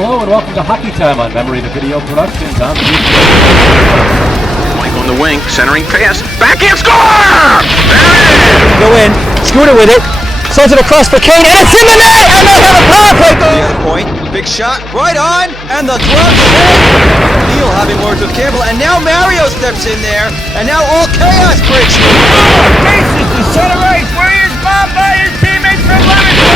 Hello and welcome to Hockey Time on Memory the Video Productions. I'm Mike on the wing, centering pass, backhand score! Go in, Scooter with it, sends it across for Kane, and it's in the net, and they have a power play goal! The other point, big shot, right on, and the glove save! Neal having words with Campbell, and now Mario steps in there, and now all chaos breaks loose. Oh, bases to center ice, where he is bombed by his teammates from Lemonster.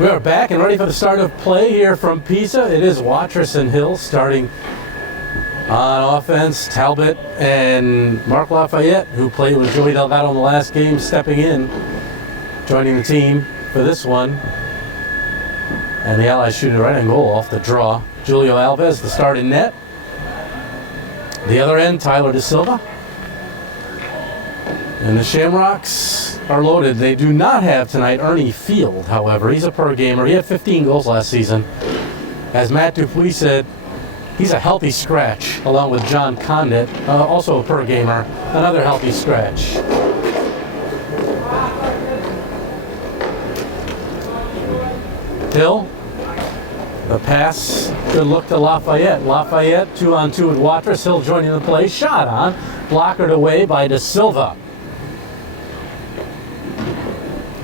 We are back and ready for the start of play here from PISA. It is Watrous and Hill starting on offense. Talbot and Mark Lafayette, who played with Joey Delgado in the last game, stepping in, joining the team for this one. And the Allies shooting right on goal off the draw. Julio Alves, the start in net. The other end, Tyler De Silva. And the Shamrocks are loaded. They do not have tonight Ernie Field, however. He's a per gamer. He had 15 goals last season. As Matt Dupuis said, he's a healthy scratch, along with John Condit, also a per gamer, another healthy scratch. Hill, the pass, good look to Lafayette. Lafayette 2-on-2 with Watrous. Hill joining the play, shot on, blockered away by De Silva.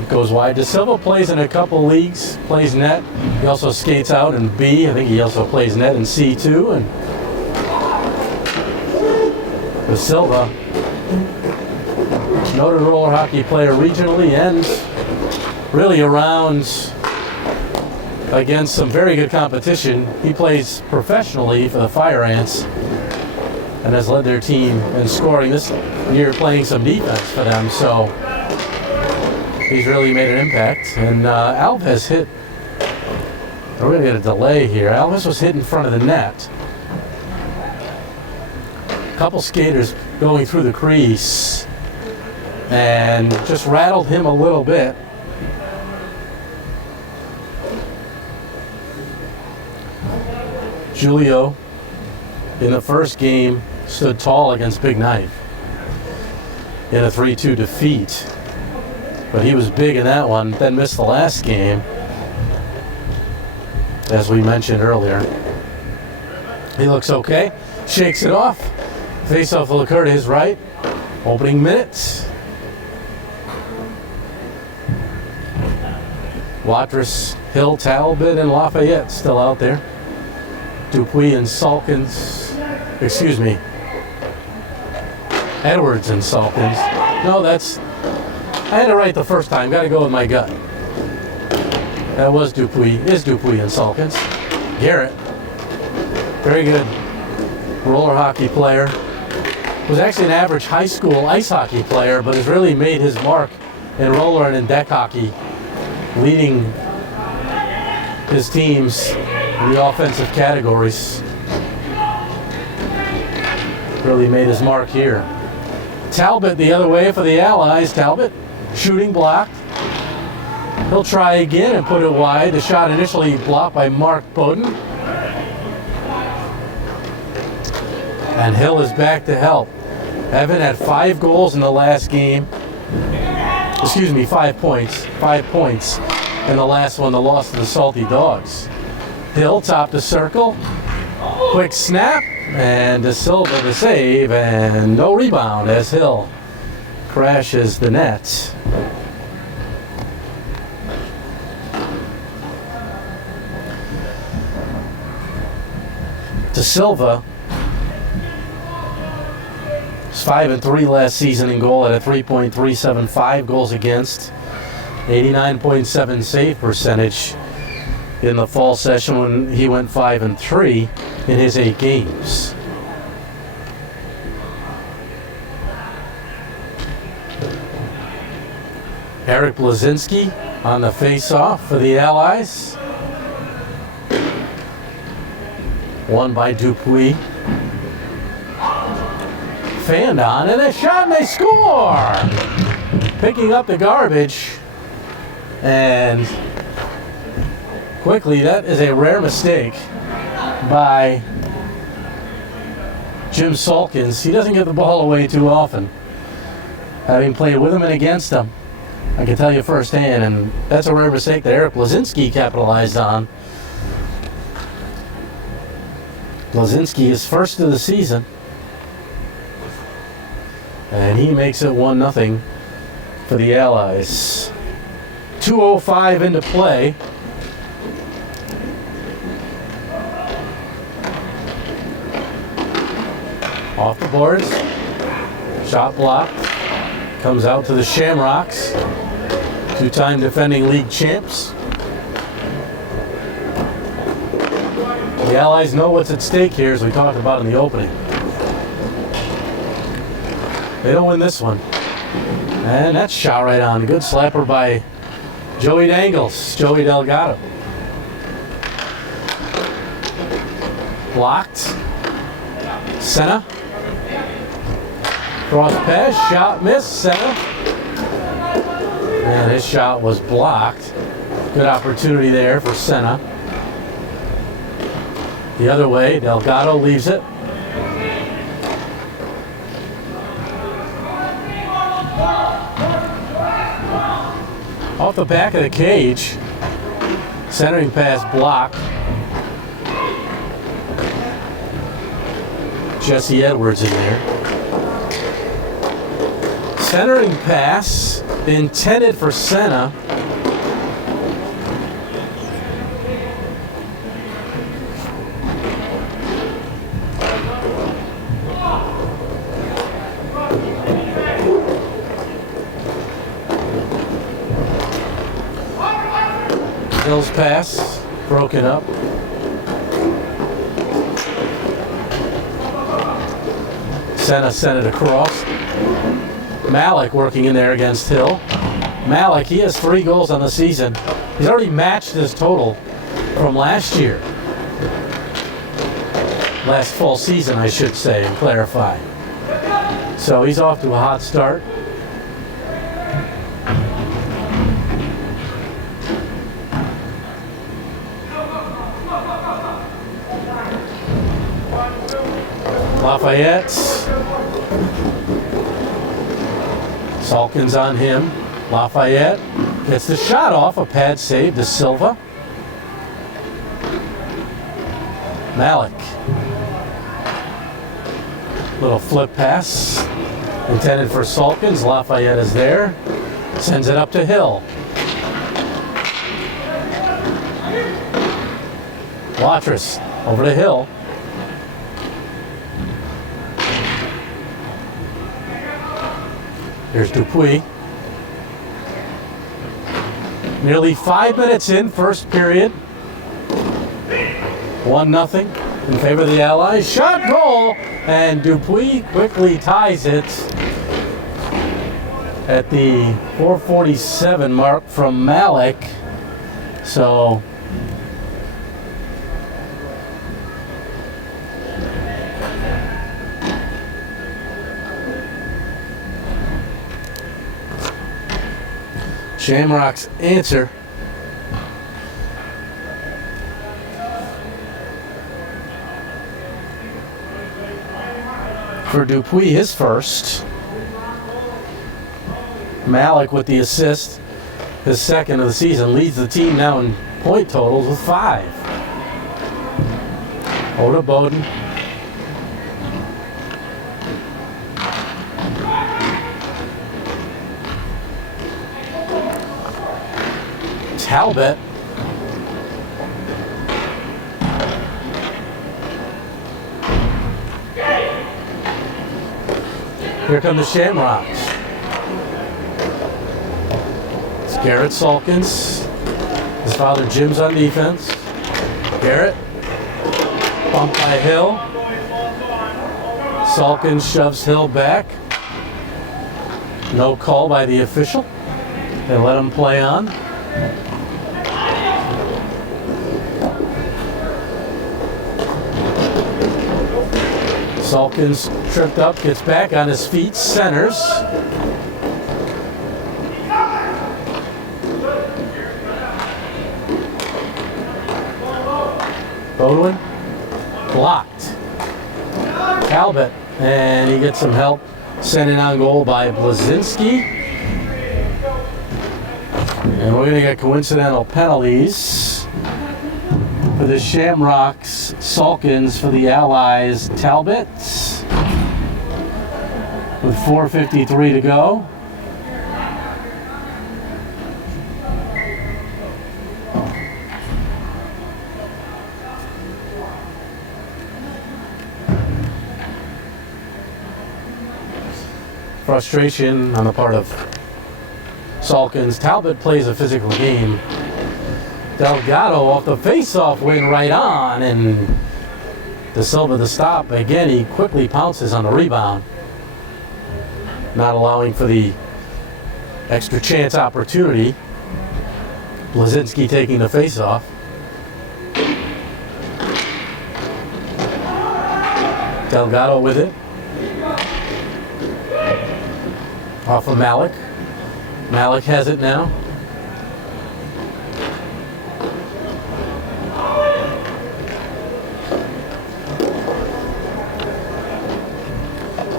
goes wide. De Silva plays in a couple leagues, plays net. He also skates out in B. I think he also plays net in C2. And De Silva, noted roller hockey player regionally and really around against some very good competition. He plays professionally for the Fire Ants and has led their team in scoring this year, playing some defense for them. So he's really made an impact. And Alves hit, we're going to get a delay here. Alves was hit in front of the net. A couple skaters going through the crease and just rattled him a little bit. Julio, in the first game, stood tall against Big Knife in a 3-2 defeat. But he was big in that one, then missed the last game, as we mentioned earlier. He looks okay, shakes it off. Face-off will occur to his right. Opening minutes. Watrous, Hill, Talbot, and Lafayette still out there. Dupuis and Salkins, excuse me, Edwards and Salkins. No, I had it right the first time. Got to go with my gut. That was Dupuis, is Dupuis and Salkins. Garrett, very good roller hockey player. Was actually an average high school ice hockey player, but has really made his mark in roller and in deck hockey, leading his teams in the offensive categories. Really made his mark here. Talbot the other way for the Allies. Talbot shooting blocked. He'll try again and put it wide. The shot initially blocked by Mark Bowden. And Hill is back to help. Evan had 5 goals in the last game. Excuse me, 5 points. 5 points in the last one, the loss to the Salty Dogs. Hill top the circle. Quick snap. And De Silva the save. And no rebound as Hill crashes the net. De Silva was 5-3 last season in goal at a 3.375 goals against, 89.7 save percentage in the fall session when he went 5-3 in his 8 games. Eric Blazinski on the face-off for the Allies. Won by Dupuis. Fanned on, and a shot, and they score! Picking up the garbage. And quickly, that is a rare mistake by Jim Salkins. He doesn't get the ball away too often. Having played with him and against him, I can tell you firsthand, and that's a rare mistake that Eric Blazinski capitalized on. Blazinski is first of the season, and he makes it 1-0 for the Allies. 2:05 into play. Off the boards, shot blocked, comes out to the Shamrocks, 2-time defending league champs. The Allies know what's at stake here, as we talked about in the opening. They don't win this one. And that's shot right on. A good slapper by Joey Dangles, Joey Delgado. Blocked. Senna. Cross pass, shot missed, Senna. And his shot was blocked. Good opportunity there for Senna. The other way, Delgado leaves it. Off the back of the cage. Centering pass blocked. Jesse Edwards in there. Centering pass intended for Senna. Hill's pass broken up. Senna sent it across. Malik working in there against Hill. Malik, he has 3 goals on the season. He's already matched his total from last year. Last full season, I should say, and clarify. So he's off to a hot start. Lafayette. Salkins on him. Lafayette gets the shot off. A pad save to Silva. Malik. Little flip pass intended for Salkins. Lafayette is there. Sends it up to Hill. Watrous over to Hill. Here's Dupuis. Nearly 5 minutes in, first period. 1-0 in favor of the Allies. Shot, goal, and Dupuis quickly ties it at the 4:47 mark from Malik. So Shamrocks answer. For Dupuis, his first. Malik with the assist, his second of the season, leads the team now in point totals with 5. Oda Bowden. Talbot. Here come the Shamrocks. It's Garrett Salkins. His father Jim's on defense. Garrett. Bumped by Hill. Salkins shoves Hill back. No call by the official. They let him play on. Salkins tripped up, gets back on his feet, centers. Bodwin blocked. Talbot, and he gets some help. Sent in on goal by Blazinski. And we're going to get coincidental penalties for the Shamrocks. Salkins for the Allies. Talbot with 4:53 to go. Frustration on the part of Salkins. Talbot plays a physical game. Delgado off the face-off win right on, and De Silva the stop. Again, he quickly pounces on the rebound, not allowing for the extra chance opportunity. Blazinski taking the face-off. Delgado with it. Off of Malik. Malik has it now.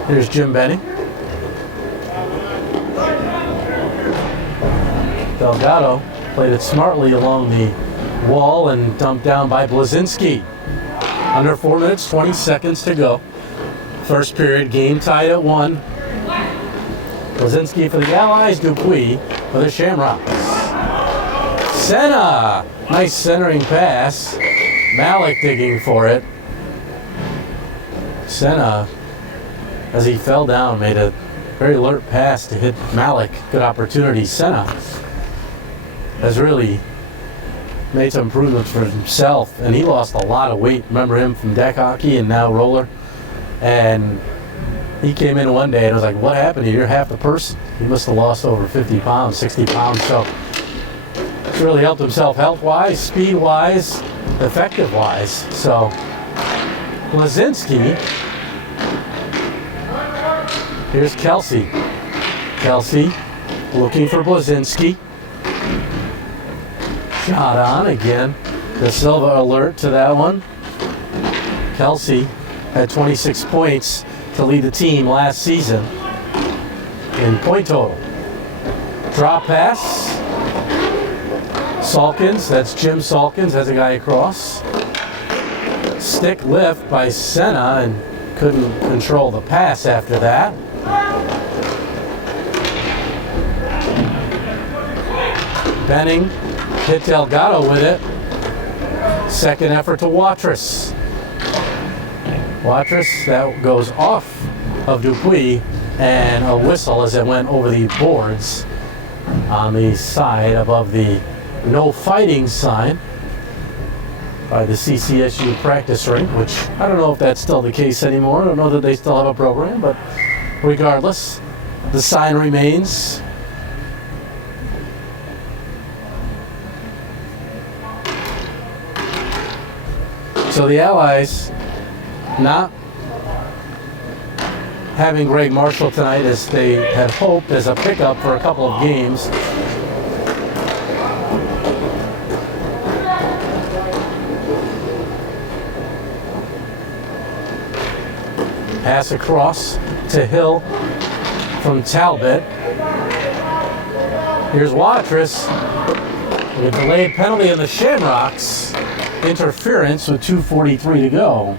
Here's Jim Benning. Delgado played it smartly along the wall and dumped down by Blazinski. Under 4 minutes, 20 seconds to go. First period, game tied at 1. Blazinski for the Allies, Dupuis for the Shamrocks. Senna, nice centering pass. Malik digging for it. Senna, as he fell down, made a very alert pass to hit Malik. Good opportunity. Senna has really made some improvements for himself, and he lost a lot of weight. Remember him from deck hockey and now roller? And he came in one day and I was like, what happened to you? You're half the person. He must have lost over 50 pounds, 60 pounds. So he's really helped himself health-wise, speed-wise, effective-wise. So Blazinski. Here's Kelsey. Kelsey looking for Blazinski. Shot on again. The Silva alert to that one. Kelsey had 26 points to lead the team last season in point total. Drop pass. Salkins, that's Jim Salkins, has a guy across. Stick lift by Senna and couldn't control the pass after that. Benning hit Delgado with it. Second effort to Watrous. Watrous, that goes off of Dupuis, and a whistle as it went over the boards on the side above the no fighting sign by the CCSU practice rink, which I don't know if that's still the case anymore. I don't know that they still have a program, but regardless, the sign remains. So the Allies not having Greg Marshall tonight as they had hoped as a pickup for a couple of games. Pass across to Hill from Talbot. Here's Watrous with a delayed penalty in the Shamrocks. Interference with 2:43 to go.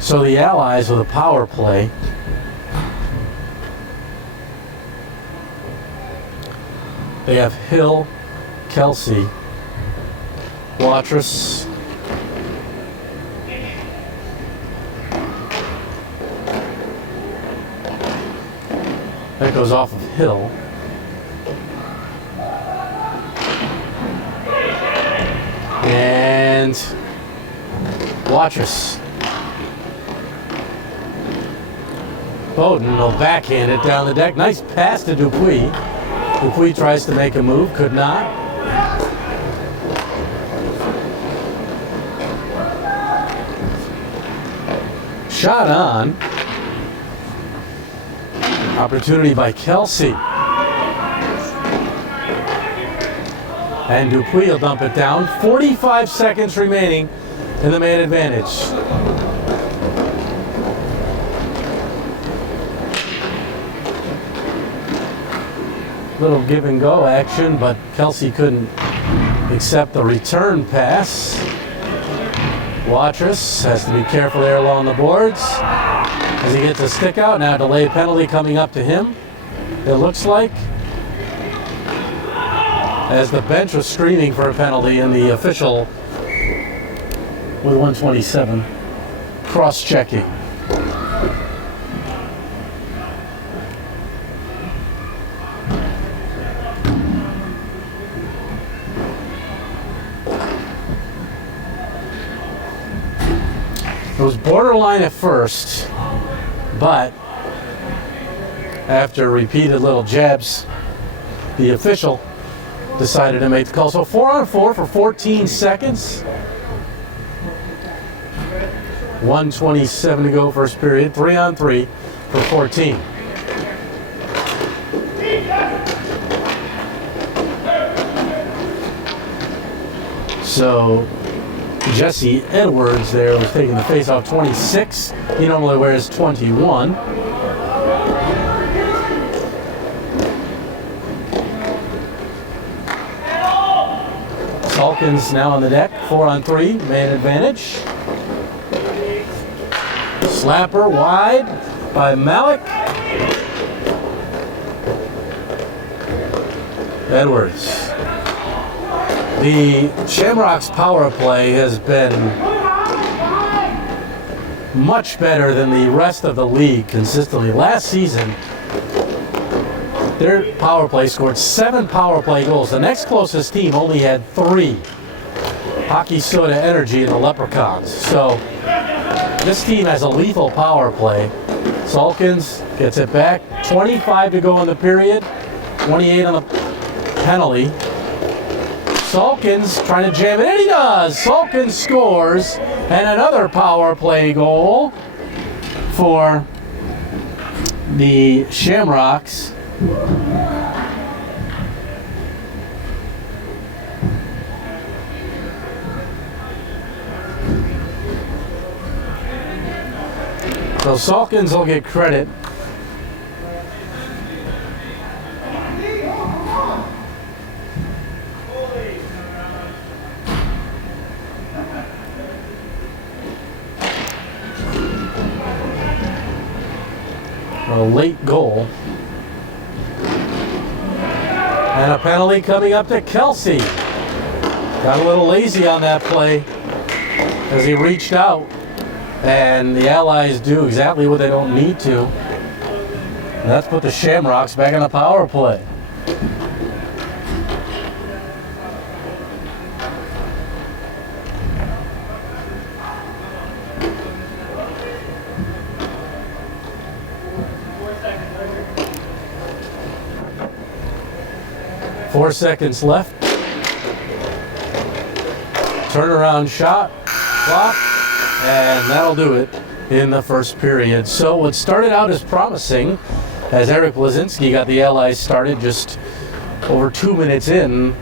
So the Allies with a power play. They have Hill, Kelsey, Watrous, that goes off of Hill. And Watrous. Bowden will backhand it down the deck. Nice pass to Dupuis. Dupuis tries to make a move, could not. Shot on. Opportunity by Kelsey. And Dupuis will dump it down. 45 seconds remaining in the man advantage. Little give and go action, but Kelsey couldn't accept the return pass. Watrous has to be careful there along the boards as he gets a stick out. Now delayed penalty coming up to him, it looks like, as the bench was screaming for a penalty and the official with 127 cross-checking. It was borderline at first, but after repeated little jabs, the official decided to make the call. So 4-on-4 for 14 seconds. 1:27 to go first period. 3-on-3 for 14. So Jesse Edwards there was taking the face-off 26. He normally wears 21. Salkins now on the deck, 4-on-3, man advantage. Slapper wide by Malik. Edwards. The Shamrocks power play has been much better than the rest of the league consistently. Last season, their power play scored 7 power play goals. The next closest team only had 3. Hockey Soda Energy and the Leprechauns. So this team has a lethal power play. Salkins gets it back. 25 to go in the period. 28 on the penalty. Salkins trying to jam it, and he does! Salkins scores, and another power play goal for the Shamrocks. So Salkins will get credit. A late goal. And a penalty coming up to Kelsey. Got a little lazy on that play as he reached out. And the Allies do exactly what they don't need to. And that's put the Shamrocks back in the power play. Four seconds left. Turnaround shot, block, and that'll do it in the first period. So what started out as promising, as Eric Blazinski got the Allies started just over 2 minutes in,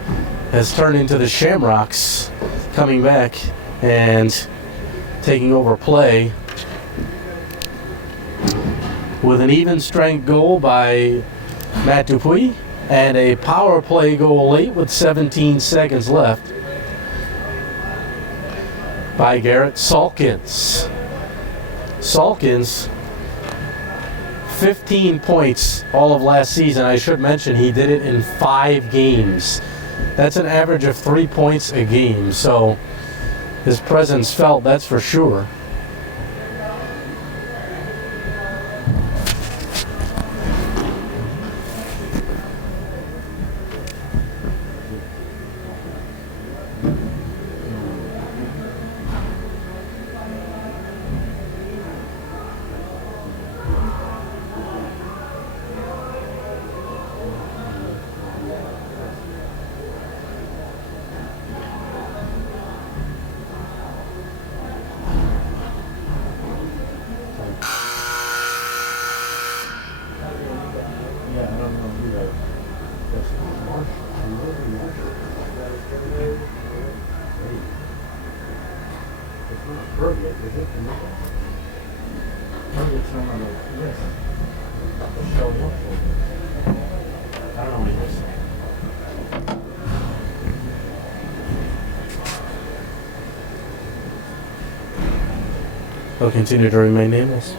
has turned into the Shamrocks coming back and taking over play with an even strength goal by Matt Dupuis and a power play goal late with 17 seconds left by Garrett Salkins. Salkins, 15 points all of last season. I should mention he did it in 5 games. That's an average of 3 points a game, so his presence felt, that's for sure. They'll continue to remain nameless.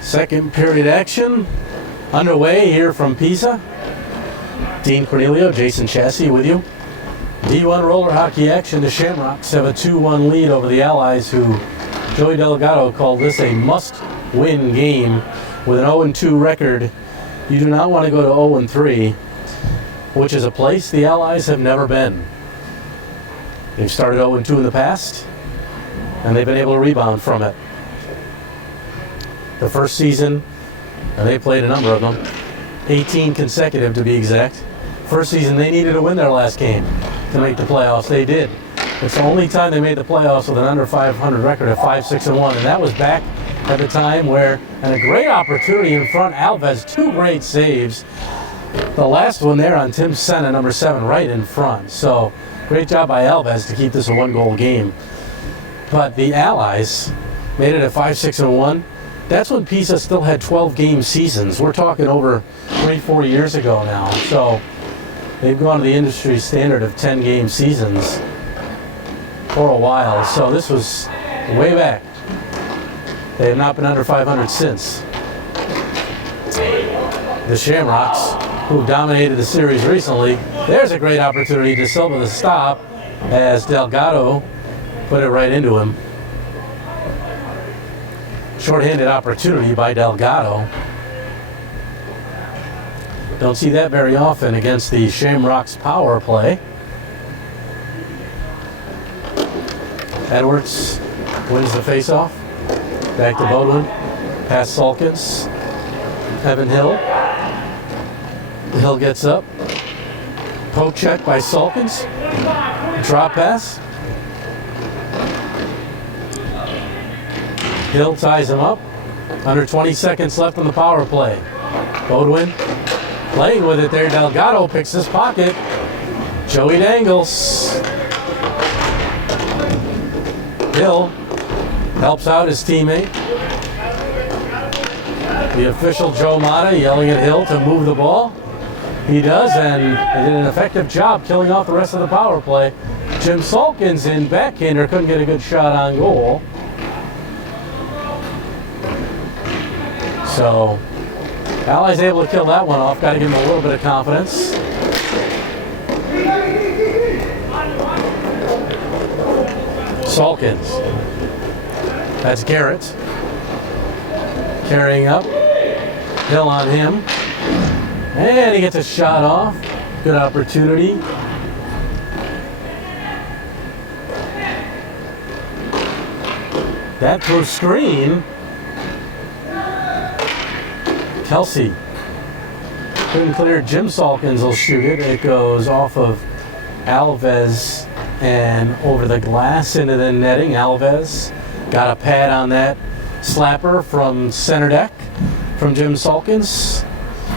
Second period action underway here from PISA. Dean Cornelio, Jason Chassis with you. D1 roller hockey action. The Shamrocks have a 2-1 lead over the Allies, who Joey Delgado called this a must-win game. With an 0-2 record, you do not want to go to 0-3, which is a place the Allies have never been. They've started 0-2 in the past, and they've been able to rebound from it. The first season, and they played a number of them, 18 consecutive to be exact. First season, they needed to win their last game to make the playoffs. They did. It's the only time they made the playoffs with an under 500 record at 5-6-1, and that was back at the time where, and a great opportunity in front, Alves, 2 great saves. The last one there on Tim Senna, number 7, right in front. So great job by Alves to keep this a 1-goal game. But the Allies made it at 5-6-1. That's when PISA still had 12-game seasons. We're talking over 3-4 years ago now. So they've gone to the industry standard of 10-game seasons for a while. So this was way back. They have not been under 500 since. The Shamrocks, who dominated the series recently, there's a great opportunity to Silva to stop as Delgado put it right into him. Short-handed opportunity by Delgado. Don't see that very often against the Shamrocks power play. Edwards wins the faceoff. Back to Bodwin. Past Salkins. Evan Hill. Hill gets up. Poke check by Salkins. Drop pass. Hill ties him up. Under 20 seconds left on the power play. Bodwin playing with it there. Delgado picks his pocket. Joey Dangles. Hill helps out his teammate. The official Joe Mata yelling at Hill to move the ball. He does, and they did an effective job killing off the rest of the power play. Jim Salkins in backhander couldn't get a good shot on goal. So, Allies able to kill that one off. Got to give him a little bit of confidence. Salkins. That's Garrett. Carrying up. Hill on him. And he gets a shot off. Good opportunity. That through screen. Kelsey couldn't clear. Jim Salkins will shoot it. It goes off of Alves and over the glass into the netting. Alves got a pad on that slapper from center deck from Jim Salkins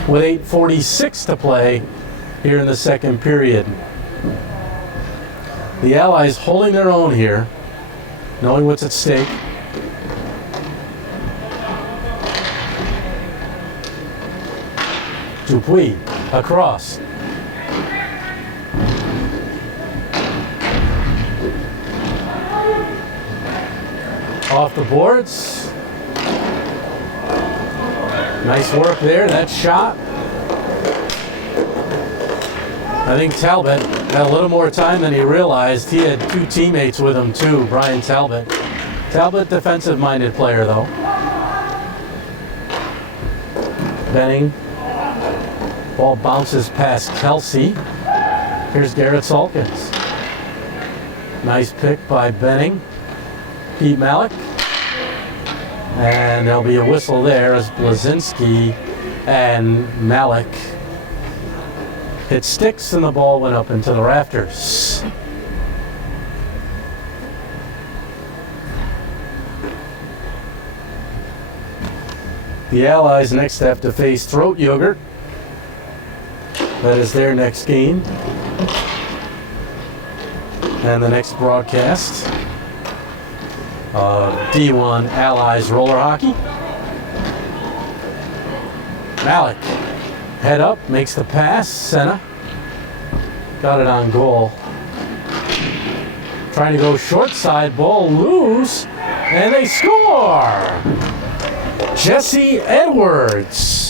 with 8:46 to play here in the second period. The Allies holding their own here, knowing what's at stake. Dupuis across. Off the boards. Nice work there, that shot. I think Talbot had a little more time than he realized. He had 2 teammates with him too, Brian Talbot. Talbot, defensive-minded player though. Benning. Ball bounces past Kelsey. Here's Garrett Salkins. Nice pick by Benning. Pete Malik. And there'll be a whistle there as Blazinski and Malik hit sticks and the ball went up into the rafters. The Allies next have to face Throat Yogurt. That is their next game. And the next broadcast of D1 Allies roller hockey. Malik, head up, makes the pass. Senna got it on goal. Trying to go short side, ball loose, and they score! Jesse Edwards.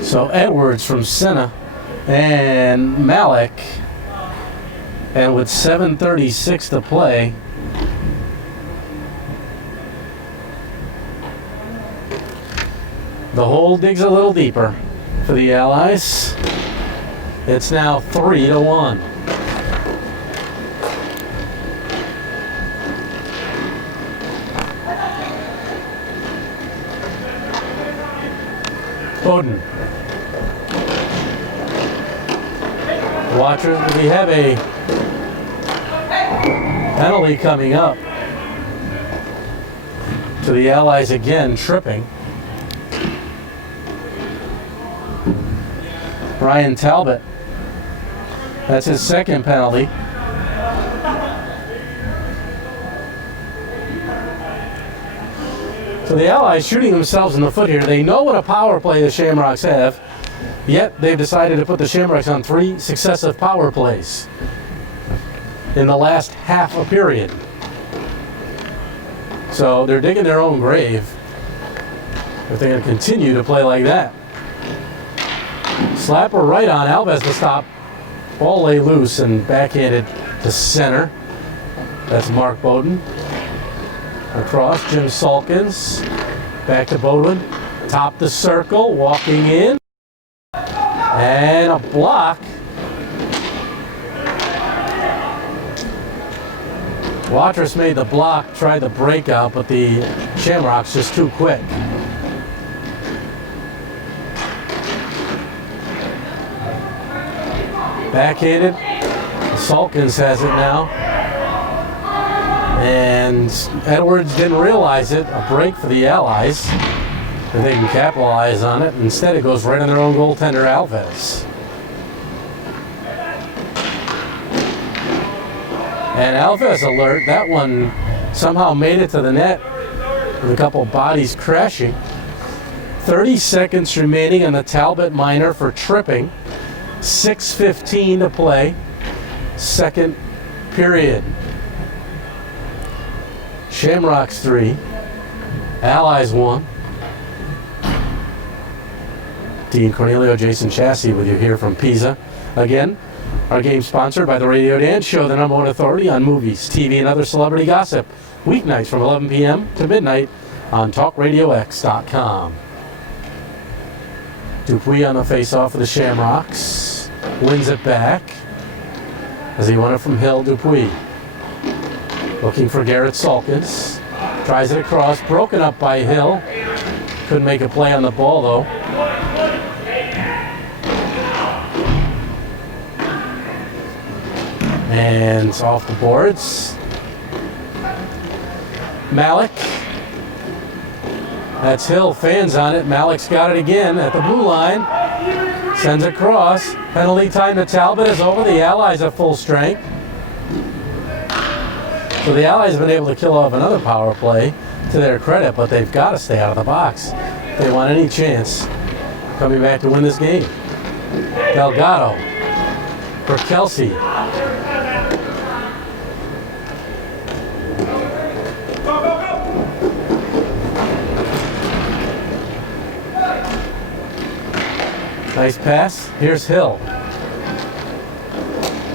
So Edwards from Senna and Malik, and with 7:36 to play, the hole digs a little deeper for the Allies. It's now 3-1. Bowden. Watchers, we have a penalty coming up to the Allies again, tripping. Ryan Talbot, that's his second penalty. So the Allies shooting themselves in the foot here. They know what a power play the Shamrocks have, yet they've decided to put the Shamrocks on 3 successive power plays in the last half a period. So they're digging their own grave if they're going to continue to play like that. Slapper right on Alves to stop. Ball lay loose and backhanded to center. That's Mark Bowden. Across, Jim Salkins. Back to Bowden. Top the circle, walking in. And a block. Watrous made the block, tried the breakout, but the Shamrocks just too quick. Backhanded. Salkins has it now. And Edwards didn't realize it. A break for the Allies. And they can capitalize on it. Instead, it goes right on their own goaltender, Alves. And Alves alert. That one somehow made it to the net with a couple bodies crashing. 30 seconds remaining on the Talbot minor for tripping. 6:15 to play. Second period. Shamrocks 3. Allies 1. Dean Cornelio, Jason Chassis with you here from PISA. Again, our game sponsored by the Radio Dance Show, the #1 authority on movies, TV, and other celebrity gossip. Weeknights from 11 p.m. to midnight on TalkRadioX.com. Dupuis on the face-off of the Shamrocks. Wins it back as he won it from Hill. Dupuis looking for Garrett Salkins. Tries it across, broken up by Hill. Couldn't make a play on the ball though. And it's off the boards. Malik. That's Hill, fans on it. Malik's got it again at the blue line. Sends across. Penalty time to Talbot is over. The Allies at full strength. So the Allies have been able to kill off another power play to their credit, but they've got to stay out of the box if they want any chance coming back to win this game. Delgado for Kelsey. Nice pass. Here's Hill.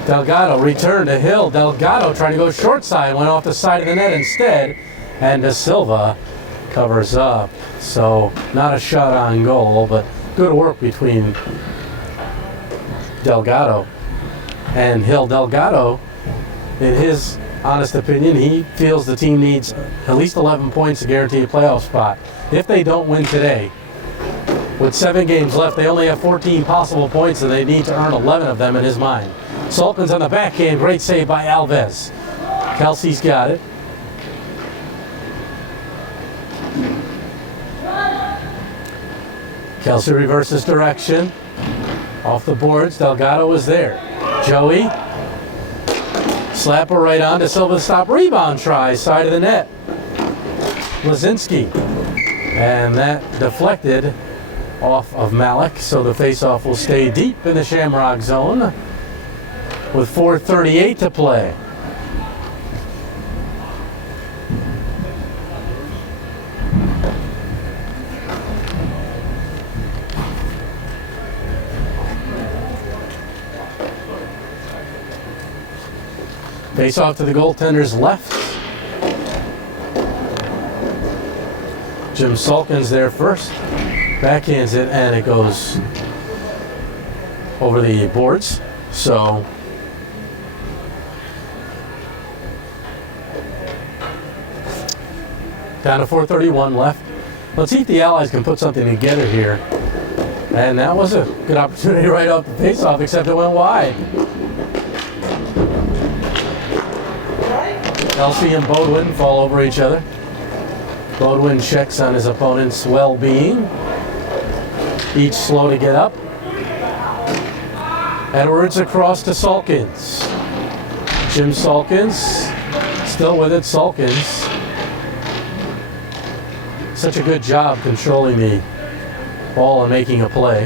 Delgado returned to Hill. Delgado trying to go short side. Went off the side of the net instead. And De Silva covers up. So not a shot on goal, but good work between Delgado and Hill. Delgado, in his honest opinion, he feels the team needs at least 11 points to guarantee a playoff spot. If they don't win today, with 7 games left, they only have 14 possible points, and they need to earn 11 of them in his mind. Salkins on the backhand, great save by Alves. Kelsey's got it. Kelsey reverses direction. Off the boards, Delgado is there. Joey. Slapper right on to Silva, stop, rebound try, side of the net. Lazinski. And that deflected off of Malik, so the faceoff will stay deep in the Shamrock zone with 4:38 to play. Faceoff to the goaltender's left. Jim Salkins there first. Backhands it, and it goes over the boards. So down to 4:31 left. Let's see if the Allies can put something together here And that was a good opportunity right off the faceoff, except it went wide. Kelsey and Bodwin fall over each other. Bodwin checks on his opponent's well-being. Each slow to get up. Edwards across to Salkins. Jim Salkins, still with it, Salkins. Such a good job controlling the ball and making a play.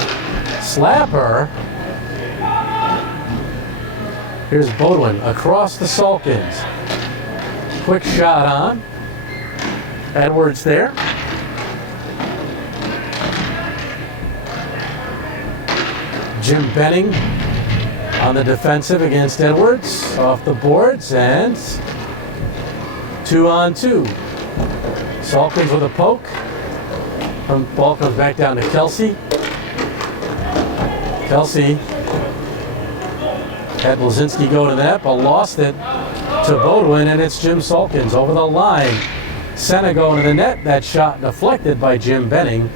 Slapper. Here's Bodwin across the Salkins. Quick shot on. Edwards there. Jim Benning on the defensive against Edwards. Off the boards and 2-on-2. Salkins with a poke. Ball comes back down to Kelsey. Kelsey had Blazinski go to the net, but lost it to Bodwin, and it's Jim Salkins over the line. Senna going to the net. That shot deflected by Jim Benning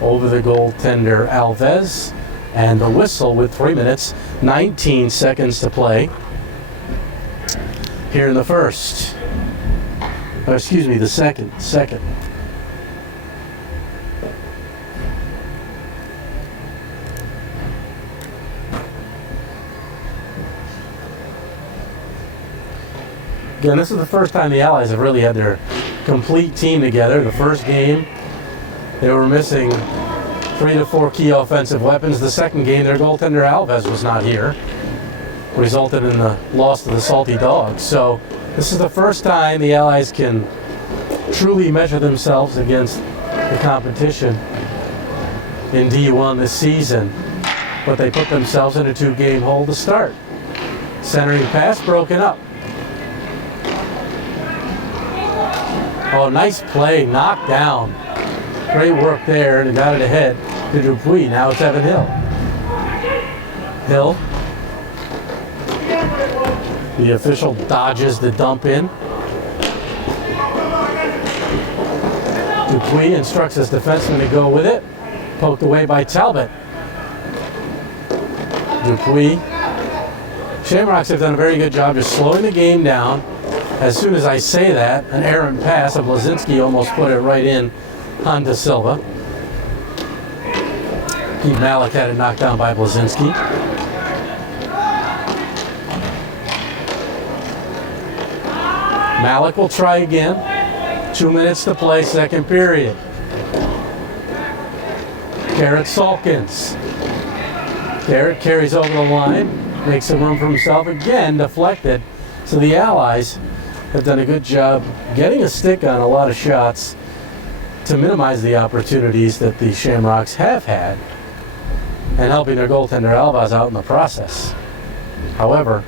over the goaltender Alves. And the whistle with 3 minutes, 19 seconds to play here in the first. Or excuse me, the second. Again, this is the first time the Allies have really had their complete team together. The first game, they were missing 3 to 4 key offensive weapons. The second game, their goaltender Alves was not here. Resulted in the loss to the Salty Dogs. So this is the first time the Allies can truly measure themselves against the competition in D1 this season. But they put themselves in a 2-game hole to start. Centering pass broken up. Oh, nice play, knocked down. Great work there, and got it ahead to Dupuis. Now it's Evan Hill. Hill. The official dodges the dump in. Dupuis instructs his defenseman to go with it. Poked away by Talbot. Dupuis. Shamrocks have done a very good job just slowing the game down. As soon as I say that, an errant pass of Blazinski almost put it right in onto Silva. Pete Malik had it knocked down by Blazinski. Malik will try again. 2 minutes to play, second period. Garrett Salkins. Garrett carries over the line, makes some room for himself again, deflected. So the Allies have done a good job getting a stick on a lot of shots to minimize the opportunities that the Shamrocks have had and helping their goaltender Alves out in the process. However,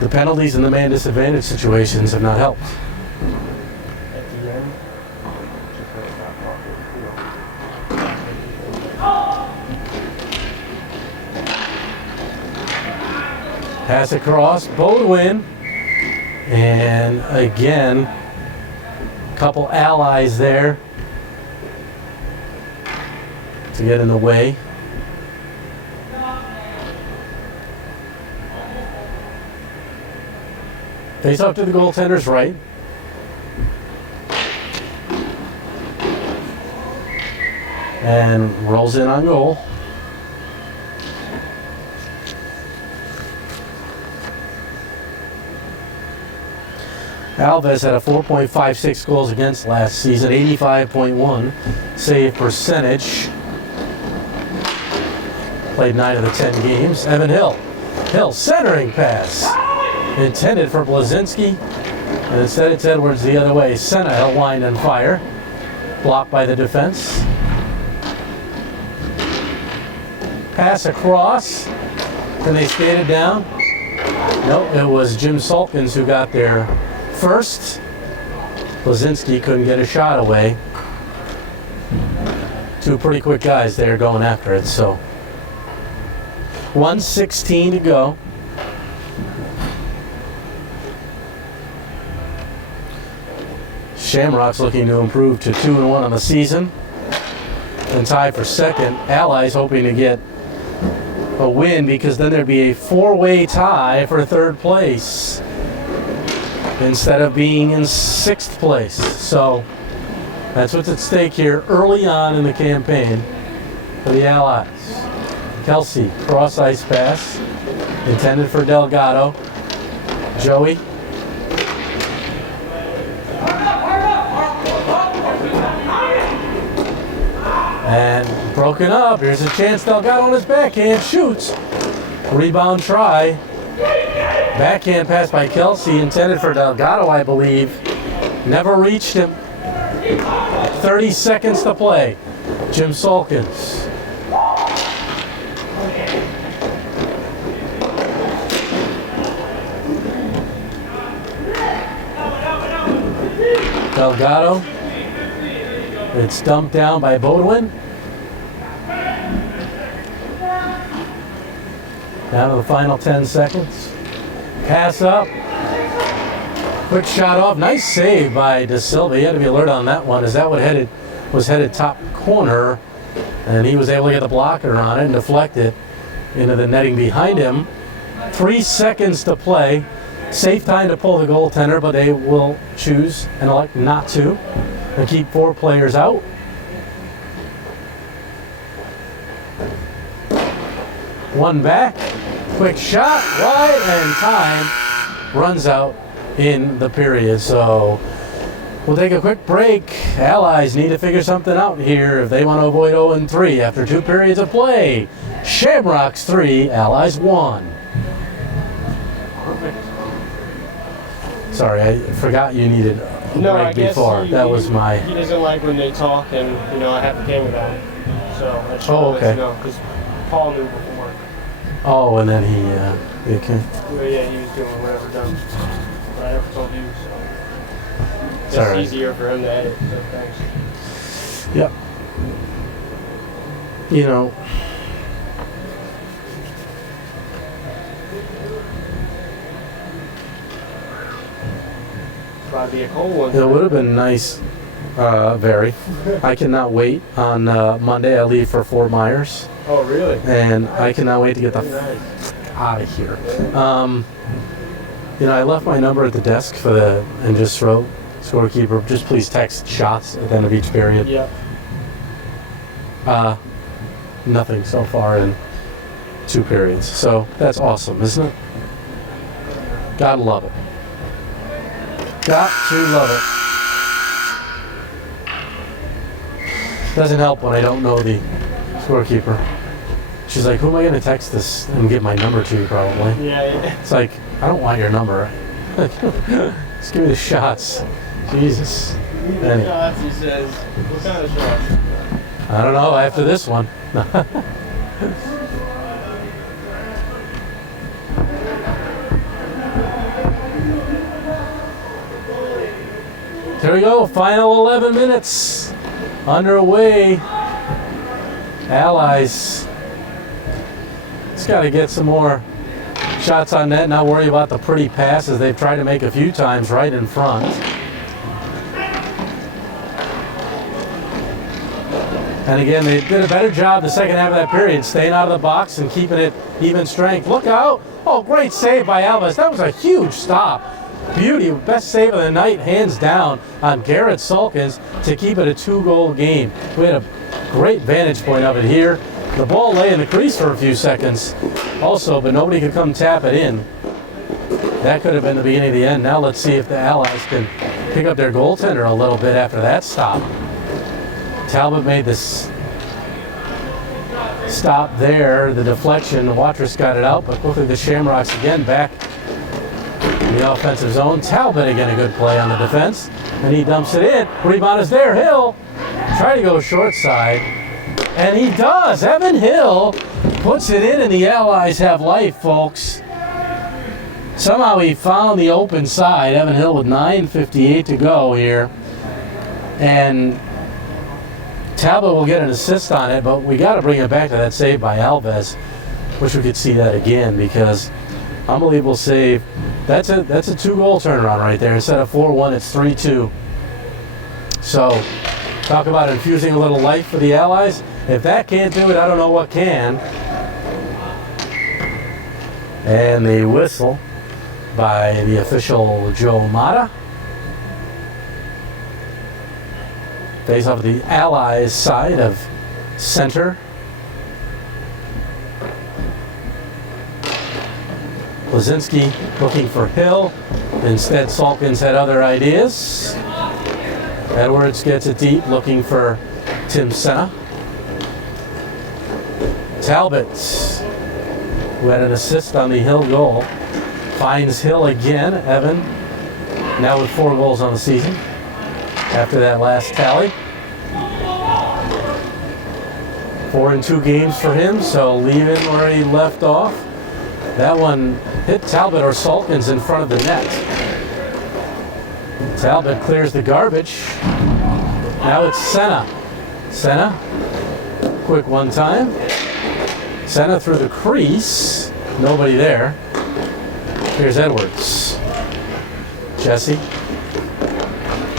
the penalties and the man disadvantage situations have not helped. Pass across, Bodwin, and again, a couple Allies there to get in the way. Face off to the goaltender's right. And rolls in on goal. Alves had a 4.56 goals against last season, 85.1 save percentage. Played 9 of the 10 games. Evan Hill. Hill centering pass. Intended for Blazinski. And instead it's Edwards the other way. Senna, he'll wind and fire. Blocked by the defense. Pass across. Can they skate it down? Nope, it was Jim Salkins who got there first. Blazinski couldn't get a shot away. Two pretty quick guys there going after it, so 1:16 to go. Shamrocks looking to improve to 2-1 on the season. and tie for second. Allies hoping to get a win because then there'd be a 4-way tie for third place instead of being in 6th place. So that's what's at stake here early on in the campaign for the Allies. Kelsey, cross ice pass, intended for Delgado. Joey. And broken up. Here's a chance. Delgado on his backhand shoots. Rebound try. Backhand pass by Kelsey, intended for Delgado, I believe. Never reached him. 30 seconds to play. Jim Solkins. Delgado. It's dumped down by Bodwin. Down to the final 10 seconds. Pass up. Quick shot off. Nice save by De Silva. He had to be alert on that one, as that was headed top corner, and he was able to get the blocker on it and deflect it into the netting behind him. 3 seconds to play. Safe time to pull the goaltender, but they will choose and elect not to and keep 4 players out. One back. Quick shot, wide, and time runs out in the period. So we'll take a quick break. Allies need to figure something out here if they want to avoid 0-3 after 2 periods of play. Shamrocks 3, Allies 1. Sorry, I forgot you needed a break before. That was my... He doesn't like when they talk and, I have the camera down. So I just want to let you know, because Paul knew before. Oh, and then he okay. Well, yeah, he was doing whatever done. But I never told you, so it's right. easier for him to edit. So thanks. Yep. Probably be a cold one. It would have been nice, very. I cannot wait. On Monday, I leave for Fort Myers. Oh, really? And I cannot wait to get the out of here. I left my number at the desk for and just wrote, scorekeeper, just please text shots at the end of each period. Yep. Nothing so far in 2 periods. So that's awesome, isn't it? Gotta love it. Got to love it. Doesn't help when I don't know the scorekeeper. She's like, who am I going to text this and give my number to, probably? Yeah. It's like, I don't want your number. Just give me the shots. Jesus. Anyway. Shots, he says. What kind of shots? I don't know, after this one. Here we go, final 11 minutes underway. Allies just got to get some more shots on net, not worry about the pretty passes they've tried to make a few times right in front. And again, they did a better job the second half of that period, staying out of the box and keeping it even strength. Look out. Oh, great save by Alves. That was a huge stop. Beauty, best save of the night, hands down, on Garrett Sulkins to keep it a 2-goal game. We had a great vantage point of it here. The ball lay in the crease for a few seconds also, but nobody could come tap it in. That could have been the beginning of the end. Now let's see if the Allies can pick up their goaltender a little bit after that stop. Talbot made this stop there, the deflection. Watrous got it out, but quickly the Shamrocks again back in the offensive zone. Talbot again a good play on the defense, and he dumps it in. Rebound is there. Hill try to go short side, and he does. Evan Hill puts it in, and the Allies have life, folks. Somehow he found the open side. Evan Hill with 9:58 to go here, and Talbot will get an assist on it, but we got to bring it back to that save by Alves. Wish we could see that again, because unbelievable save. That's a 2-goal turnaround right there. Instead of 4-1, it's 3-2. So Talk about infusing a little life for the Allies. If that can't do it, I don't know what can. And the whistle by the official Joe Mata. Face off the Allies side of center. Blazinski looking for Hill. Instead, Salkins had other ideas. Edwards gets it deep, looking for Tim Senna. Talbot, who had an assist on the Hill goal, finds Hill again. Evan, now with 4 goals on the season after that last tally. 4 in 2 games for him, so leaving where he left off. That one hit Talbot or Salkins in front of the net. Talbot clears the garbage. Now it's Senna. Senna, quick one time. Senna through the crease. Nobody there. Here's Edwards. Jesse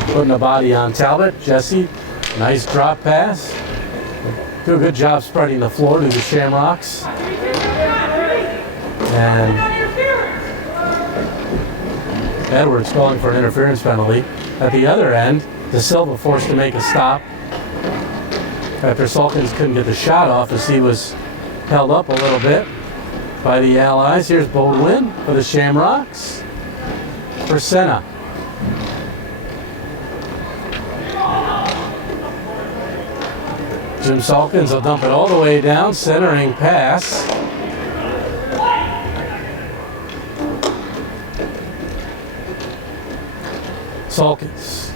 putting a body on Talbot. Jesse, nice drop pass. Do a good job spreading the floor to the Shamrocks. And Edwards calling for an interference penalty. At the other end, De Silva forced to make a stop after Salkins couldn't get the shot off as he was held up a little bit by the Allies. Here's Bodwin for the Shamrocks. For Senna. Jim Salkins will dump it all the way down, centering pass. Salkins.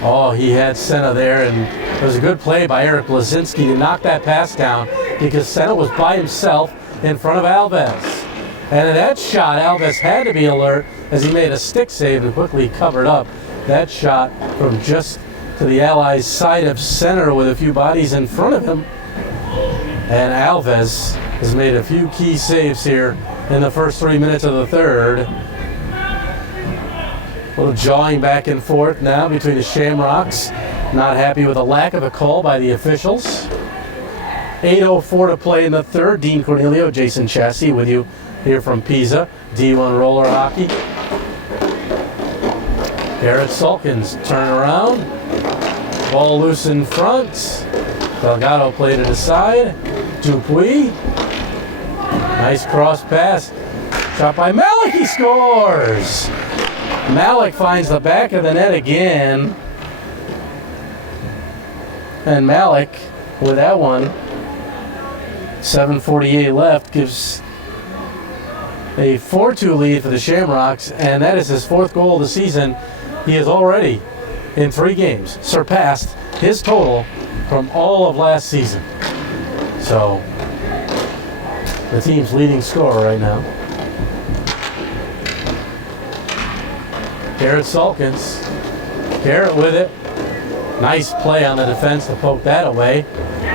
Oh, he had Senna there, and it was a good play by Eric Blazinski to knock that pass down because Senna was by himself in front of Alves. And in that shot, Alves had to be alert as he made a stick save and quickly covered up that shot from just to the Allies' side of center with a few bodies in front of him. And Alves has made a few key saves here in the first 3 minutes of the third. A little jawing back and forth now between the Shamrocks. Not happy with the lack of a call by the officials. 8:04 to play in the third. Dean Cornelio, Jason Chassis with you here from PISA. D1 roller hockey. Garrett Salkins turn around. Ball loose in front. Delgado played it aside. Dupuis. Nice cross pass. Shot by Malik. He scores. Malik finds the back of the net again. And Malik, with that one, 7:48 left, gives a 4-2 lead for the Shamrocks, and that is his 4th goal of the season. He has already, in 3 games, surpassed his total from all of last season. So, the team's leading scorer right now. Garrett Salkins. Garrett with it. Nice play on the defense to poke that away.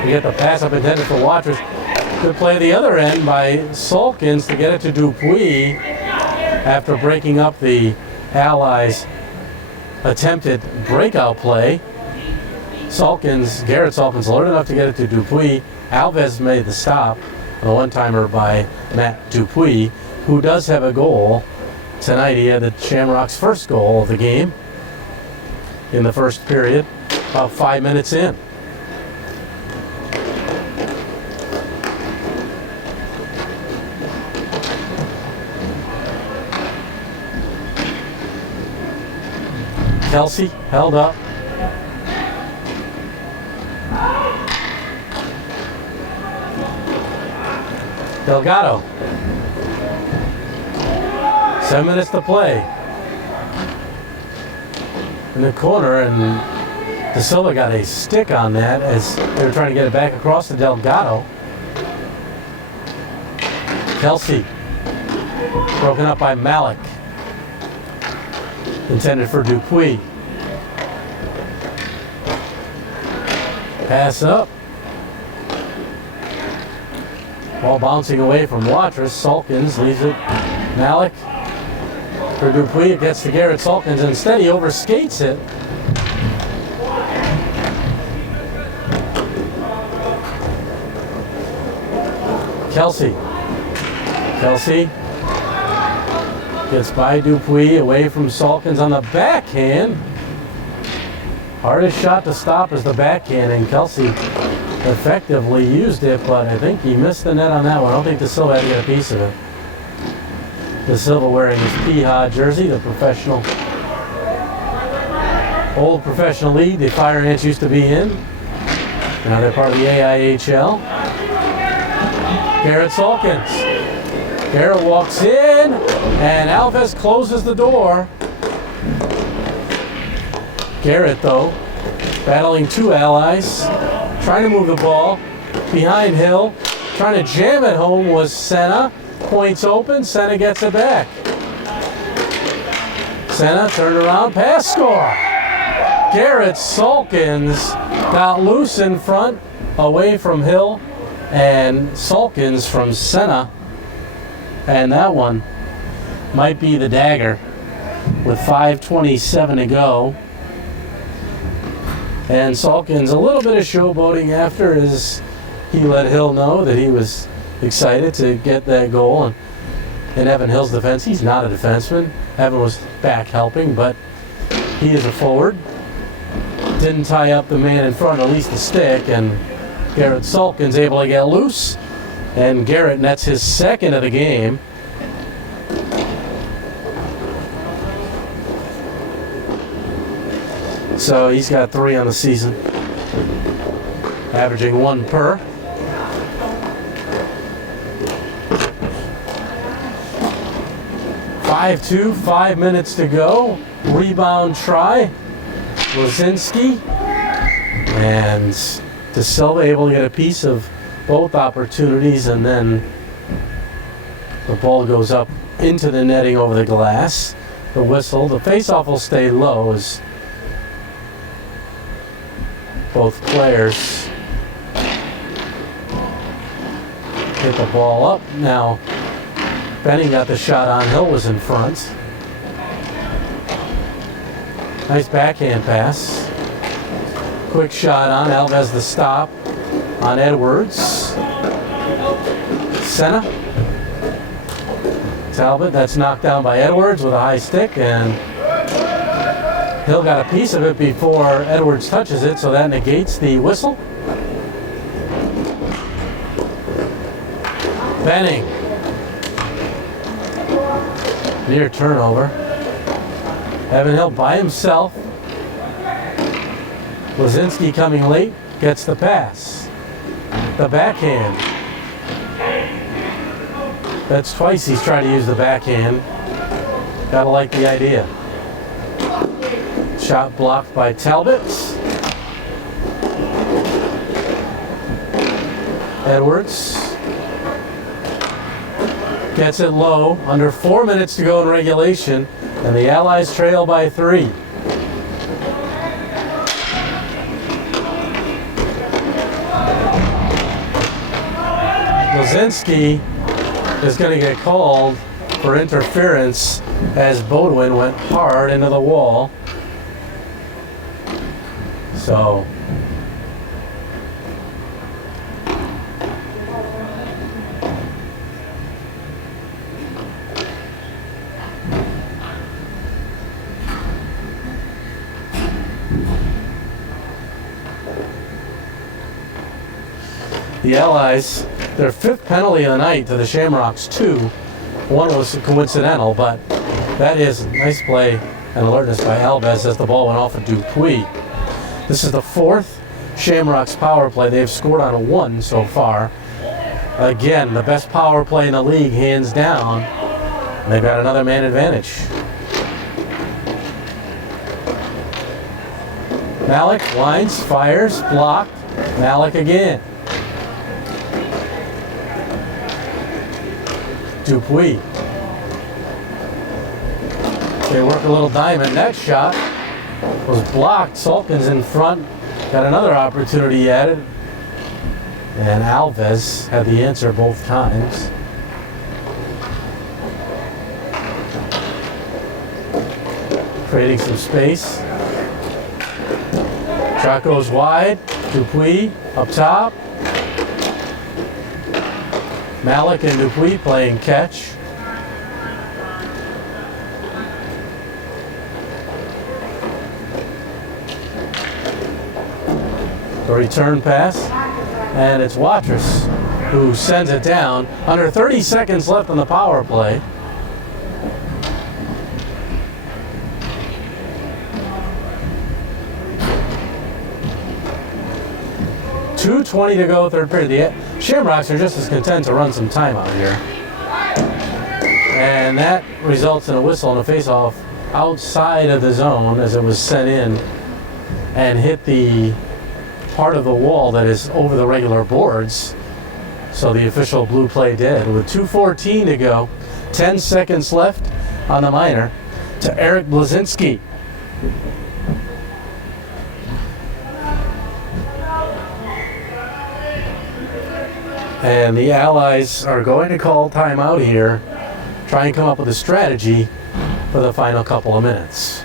We get the pass up intended for Watrous. Good play the other end by Salkins to get it to Dupuis after breaking up the Allies' attempted breakout play. Garrett Salkins alert enough to get it to Dupuis. Alves made the stop. A one-timer by Matt Dupuis, who does have a goal tonight. He had the Shamrocks' first goal of the game in the first period, about 5 minutes in. Kelsey held up. Delgado. 7 minutes to play. In the corner, and De Silva got a stick on that as they were trying to get it back across to Delgado. Kelsey. Broken up by Malik. Intended for Dupuis. Pass up. Ball bouncing away from Watrous. Salkins leaves it. Malik for Dupuis. It gets to Garrett Salkins. Instead, he overskates it. Kelsey. Kelsey gets by Dupuis, away from Salkins on the backhand. Hardest shot to stop is the backhand, and Kelsey effectively used it, but I think he missed the net on that one. I don't think De Silva had to get a piece of it. De Silva wearing his PISA jersey, the old professional league the Fire Ants used to be in. Now they're part of the AIHL. Garrett Salkins. Garrett walks in, and Alves closes the door. Garrett, though, battling two allies, trying to move the ball behind Hill. Trying to jam it home was Senna. Points open, Senna gets it back. Senna turned around, pass, score. Garrett Salkins got loose in front, away from Hill, and Salkins from Senna. And that one might be the dagger with 5:27 to go. And Salkins a little bit of showboating after as he let Hill know that he was excited to get that goal. And in Evan Hill's defense, he's not a defenseman. Evan was back helping, but he is a forward. Didn't tie up the man in front, at least the stick, and Garrett Salkins able to get loose. And Garrett nets his second of the game. So he's got 3 on the season, averaging 1 per. (5-2), 5 minutes to go. Rebound try. Lozinski. And De Silva able to get a piece of both opportunities, and then the ball goes up into the netting over the glass. The whistle. The faceoff will stay low as both players hit the ball up. Now, Benning got the shot on. Hill was in front. Nice backhand pass. Quick shot on. Alves the stop on Edwards. Senna. Talbot, that's knocked down by Edwards with a high stick, and Hill got a piece of it before Edwards touches it, so that negates the whistle. Benning. Near turnover. Evan Hill by himself. Lozinski coming late, gets the pass. The backhand. That's twice he's tried to use the backhand. Gotta like the idea. Shot blocked by Talbot. Edwards gets it low. Under 4 minutes to go in regulation, and the Allies trail by 3. Lozinski is going to get called for interference as Bodwin went hard into the wall. So the Allies, their 5th penalty of the night to the Shamrocks 2. One was coincidental, but that is nice play and alertness by Alves as the ball went off of Dupuis. This is the 4th Shamrocks power play. They've scored on a 1 so far. Again, the best power play in the league, hands down. And they've got another man advantage. Malik lines, fires, blocked. Malik again. Dupuis. They work a little diamond. Next shot was blocked. Salkins in front. Got another opportunity at it. And Alves had the answer both times. Creating some space. Shot goes wide. Dupuis up top. Malik and Dupuis playing catch. The return pass, and it's Watrous who sends it down. Under 30 seconds left on the power play. .220 to go, third period. The Shamrocks are just as content to run some timeout here. And that results in a whistle and a face-off outside of the zone as it was sent in and hit the part of the wall that is over the regular boards. So the official blue play dead. With 2:14 to go, 10 seconds left on the minor to Eric Blazinski. And the Allies are going to call timeout here, try and come up with a strategy for the final couple of minutes.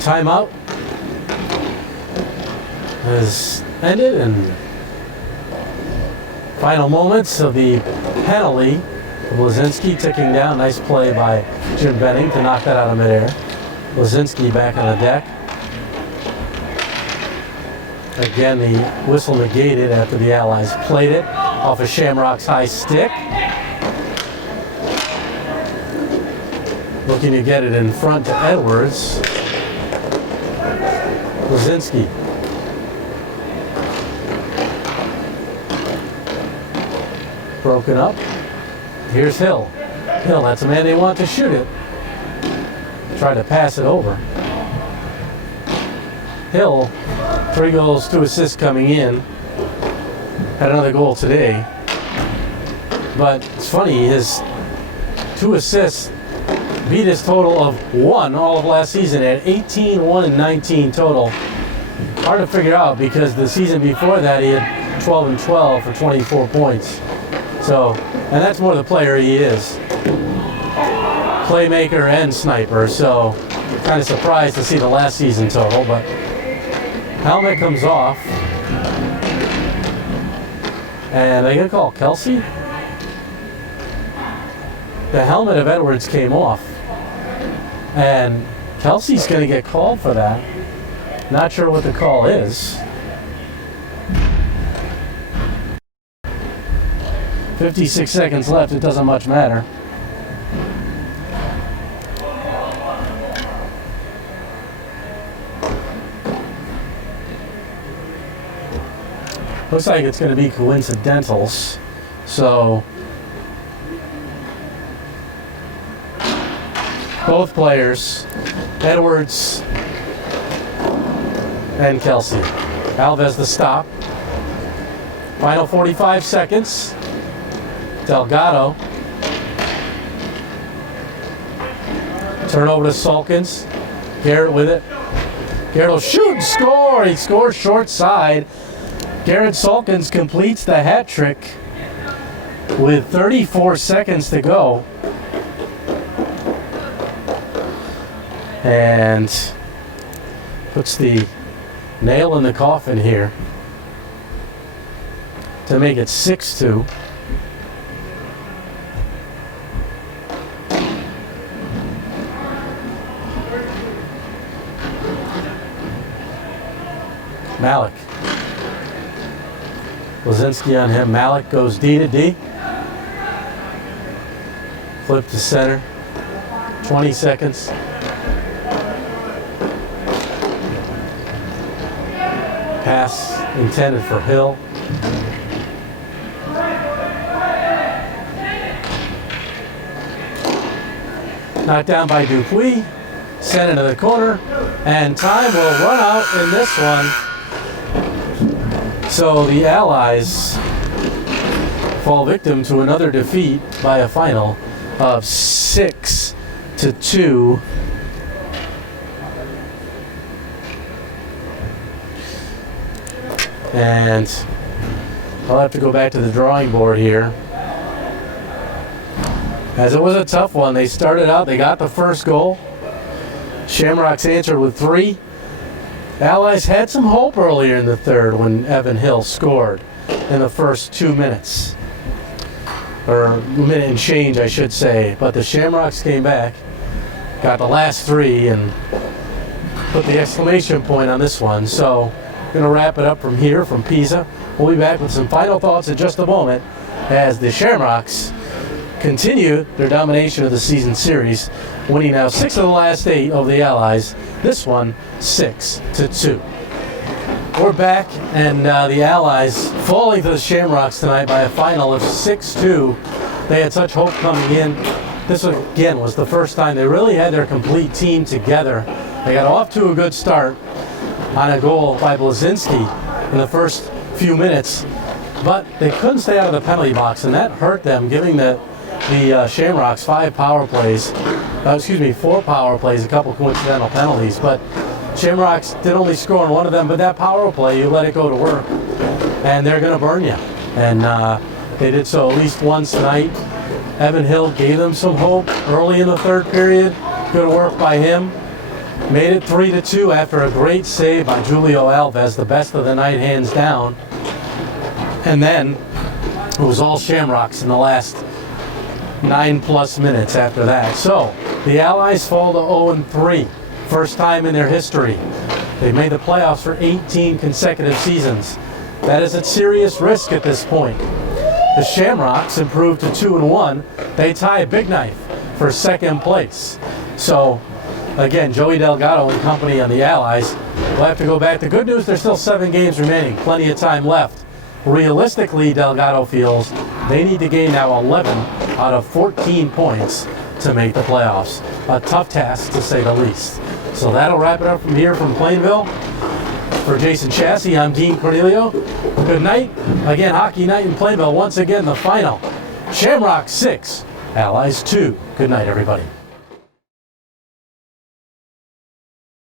Timeout has ended, and final moments of the penalty. Blazinski ticking down. Nice play by Jim Benning to knock that out of midair. Blazinski back on the deck. Again, the whistle negated after the Allies played it off a Shamrock's high stick. Looking to get it in front to Edwards. Blazinski. Broken up. Here's Hill. Hill, that's a man they want to shoot it. Try to pass it over. Hill, 3 goals, 2 assists coming in. Had another goal today. But it's funny, his 2 assists beat his total of 1 all of last season at 18, 1, and 19 total. Hard to figure out because the season before that he had 12 and 12 for 24 points. So, and that's more the player he is. Playmaker and sniper, so kind of surprised to see the last season total, but helmet comes off. And they gonna call Kelsey? The helmet of Edwards came off. And Kelsey's going to get called for that. Not sure what the call is. 56 seconds left. It doesn't much matter. Looks like it's going to be coincidentals. So both players, Edwards and Kelsey. Alves the stop. Final 45 seconds. Delgado. Turn over to Sulkins. Garrett with it. Garrett will shoot and score. He scores short side. Garrett Sulkins completes the hat trick with 34 seconds to go. And puts the nail in the coffin here to make it 6-2. Malik. Lazinski on him. Malik goes D to D. Flip to center. 20 seconds. Pass intended for Hill. Knocked down by Dupuis. Sent into the corner. And time will run out in this one. So the Allies fall victim to another defeat by a final of 6-2. And I'll have to go back to the drawing board here, as it was a tough one. They started out, they got the first goal. Shamrocks answered with 3. Allies had some hope earlier in the third when Evan Hill scored in the first 2 minutes. Or a minute and change, I should say. But the Shamrocks came back, got the last 3, and put the exclamation point on this one. So, going to wrap it up from here, from PISA. We'll be back with some final thoughts in just a moment as the Shamrocks continue their domination of the season series, winning now 6 of the last 8 of the Allies. This one, 6-2. We're back, and the Allies falling to the Shamrocks tonight by a final of 6-2. They had such hope coming in. This, again, was the first time they really had their complete team together. They got off to a good start on a goal by Blazinski in the first few minutes, but they couldn't stay out of the penalty box, and that hurt them, giving the Shamrocks 4 power plays, a couple coincidental penalties. But Shamrocks did only score on one of them, but that power play, you let it go to work, and they're going to burn you. And they did so at least once tonight. Evan Hill gave them some hope early in the third period. Good work by him. Made it 3-2 after a great save by Julio Alves, the best of the night, hands down. And then it was all Shamrocks in the last 9+ minutes after that. So the Allies fall to 0-3, first time in their history. They've made the playoffs for 18 consecutive seasons. That is at serious risk at this point. The Shamrocks improved to 2-1. They tie Big Knife for second place. So again, Joey Delgado and company on the Allies will have to go back. The good news, there's still 7 games remaining, plenty of time left. Realistically, Delgado feels they need to gain now 11 out of 14 points to make the playoffs. A tough task, to say the least. So that'll wrap it up from here from Plainville. For Jason Chassie, I'm Dean Cornelio. Good night. Again, hockey night in Plainville. Once again, the final. Shamrock 6, Allies 2. Good night, everybody.